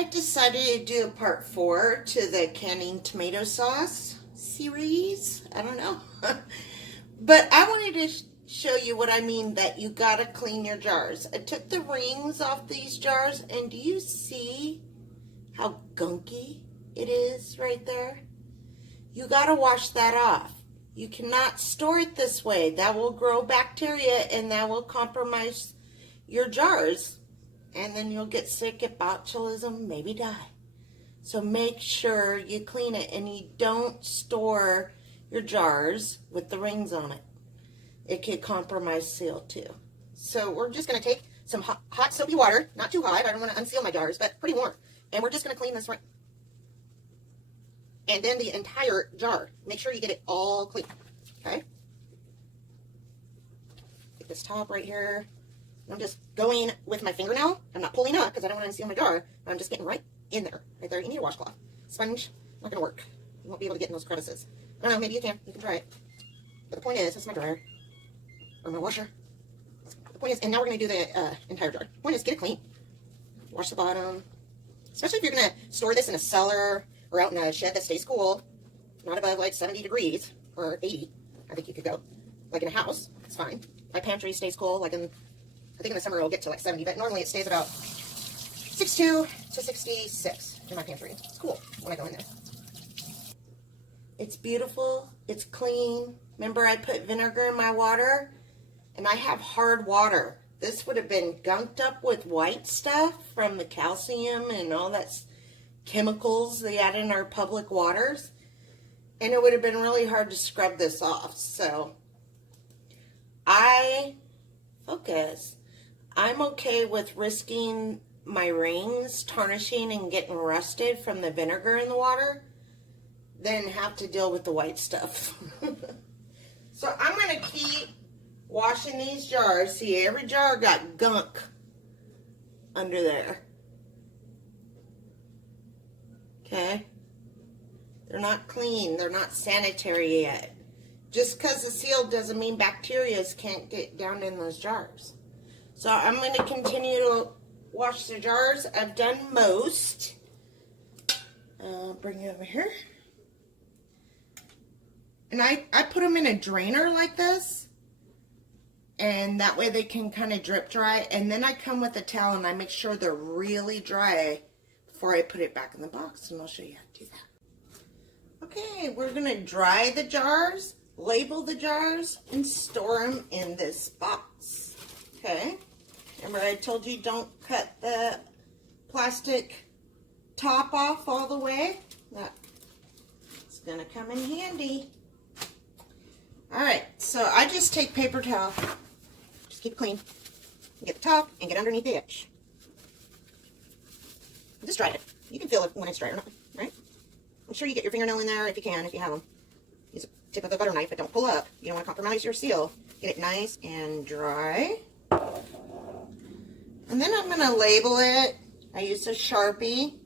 I decided to do a part 4 to the canning tomato sauce series. I don't know. But I wanted to show you what I mean that you gotta clean your jars. I took the rings off these jars, and do you see how gunky it is right there? You gotta wash that off. You cannot store it this way. That will grow bacteria and that will compromise your jars. And then you'll get sick, get botulism, maybe die. So make sure you clean it and you don't store your jars with the rings on it. It could compromise seal too. So we're just going to take some hot soapy water, not too hot, I don't want to unseal my jars, but pretty warm. And we're just going to clean this right. And then the entire jar. Make sure you get it all clean. Okay? Take this top right here. I'm just going with my fingernail. I'm not pulling up because I don't want to unseal my jar. But I'm just getting right in there. Right there. You need a washcloth. Sponge, not going to work. You won't be able to get in those crevices. I don't know, maybe you can. You can try it. But the point is, this is my dryer. Or my washer. The point is, and now we're going to do the entire jar. The point is, get it clean. Wash the bottom. Especially if you're going to store this in a cellar or out in a shed that stays cool. Not above like 70 degrees or 80. I think you could go. Like in a house. It's fine. My pantry stays cool. Like in, I think in the summer it'll get to like 70, but normally it stays about 62 to 66 in my pantry. It's cool when I go in there. It's beautiful. It's clean. Remember I put vinegar in my water? And I have hard water. This would have been gunked up with white stuff from the calcium and all that chemicals they add in our public waters. And it would have been really hard to scrub this off. So I'm okay with risking my rings tarnishing and getting rusted from the vinegar in the water than have to deal with the white stuff. So I'm going to keep washing these jars. See, every jar got gunk under there. Okay? They're not clean. They're not sanitary yet. Just because it's sealed doesn't mean bacteria can't get down in those jars. So I'm going to continue to wash the jars. I've done most. I'll bring it over here. And I put them in a drainer like this. And that way they can kind of drip dry. And then I come with a towel and I make sure they're really dry before I put it back in the box. And I'll show you how to do that. Okay, we're going to dry the jars, label the jars, and store them in this box. Okay. Remember I told you don't cut the plastic top off all the way. That's going to come in handy. Alright, so I just take paper towel. Just keep it clean. Get the top and get underneath the edge. Just dry it. You can feel it when it's dry or not, right? I'm sure you get your fingernail in there if you can, if you have them. Use a tip of a butter knife, but don't pull up. You don't want to compromise your seal. Get it nice and dry. And then I'm going to label it. I use a Sharpie.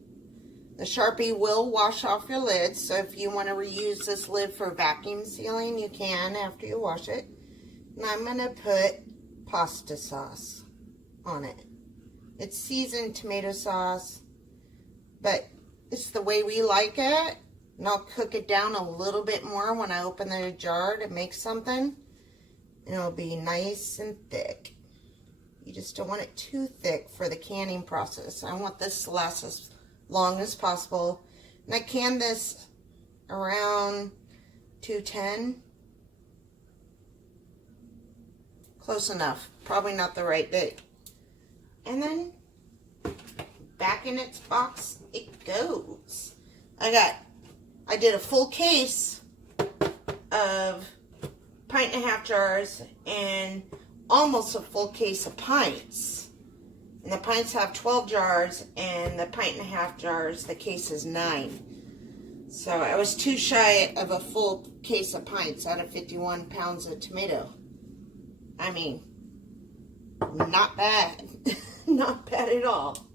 The Sharpie will wash off your lid, so if you want to reuse this lid for vacuum sealing, you can after you wash it. And I'm going to put pasta sauce on it. It's seasoned tomato sauce, but it's the way we like it. And I'll cook it down a little bit more when I open the jar to make something. And it'll be nice and thick. You just don't want it too thick for the canning process. I want this to last as long as possible. And I can this around 210. Close enough. Probably not the right big. And then back in its box it goes. I did a full case of 1.5 jars and almost a full case of pints. And the pints have 12 jars, and the 1.5 jars, the case is 9. So I was too shy of a full case of pints out of 51 pounds of tomato. I mean, not bad. Not bad at all.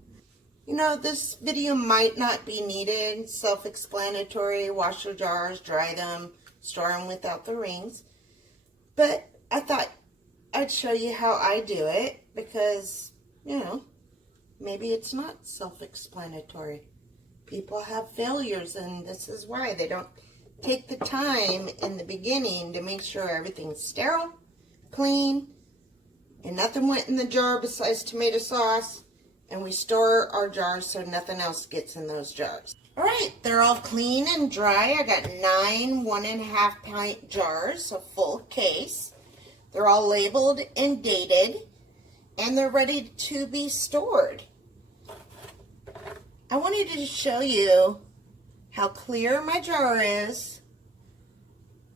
You know, this video might not be needed. Self-explanatory. Wash your jars, dry them, store them without the rings. But I thought I'd show you how I do it because, you know, maybe it's not self-explanatory. People have failures, and this is why they don't take the time in the beginning to make sure everything's sterile, clean, and nothing went in the jar besides tomato sauce, and we store our jars so nothing else gets in those jars. All right, they're all clean and dry. I got 9 1.5 pint jars, a full case. They're all labeled and dated, and they're ready to be stored. I wanted to show you how clear my jar is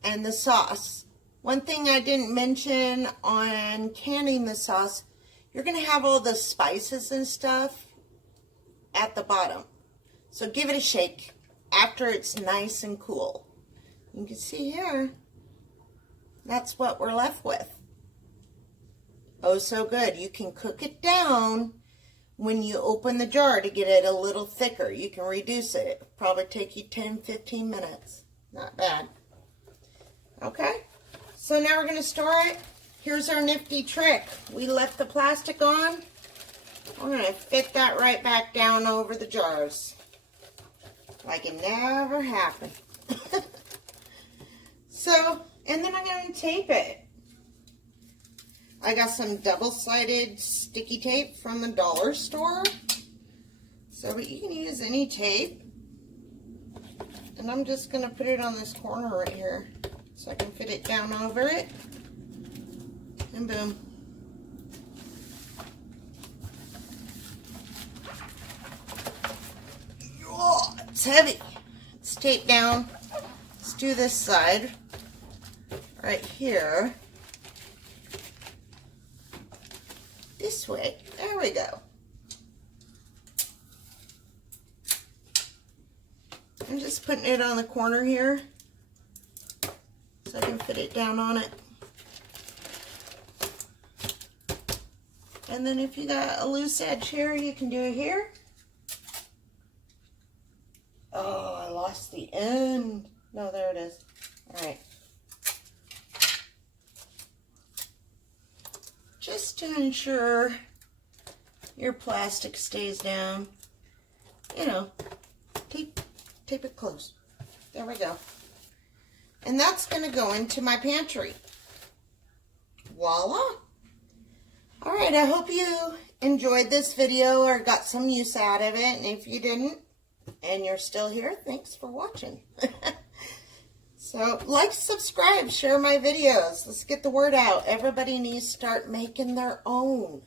and the sauce. One thing I didn't mention on canning the sauce, you're going to have all the spices and stuff at the bottom. So give it a shake after it's nice and cool. You can see here, that's what we're left with. Oh, so good. You can cook it down when you open the jar to get it a little thicker. You can reduce it. It'll probably take you 10-15 minutes. Not bad. Okay, so now we're going to store it. Here's our nifty trick. We left the plastic on. We're going to fit that right back down over the jars, like it never happened. So, and then I'm going to tape it. I got some double-sided sticky tape from the dollar store. So you can use any tape. And I'm just going to put it on this corner right here so I can fit it down over it. And boom. Oh, it's heavy. It's taped down. Let's do this side right here. This way. There we go. I'm just putting it on the corner here so I can fit it down on it. And then if you got a loose edge here, you can do it here. Oh, I lost the end. No, there it is. All right. Just to ensure your plastic stays down, you know, tape it close. There we go. And that's going to go into my pantry. Voila. All right, I hope you enjoyed this video or got some use out of it. And if you didn't, and you're still here, thanks for watching. So, like, subscribe, share my videos. Let's get the word out. Everybody needs to start making their own.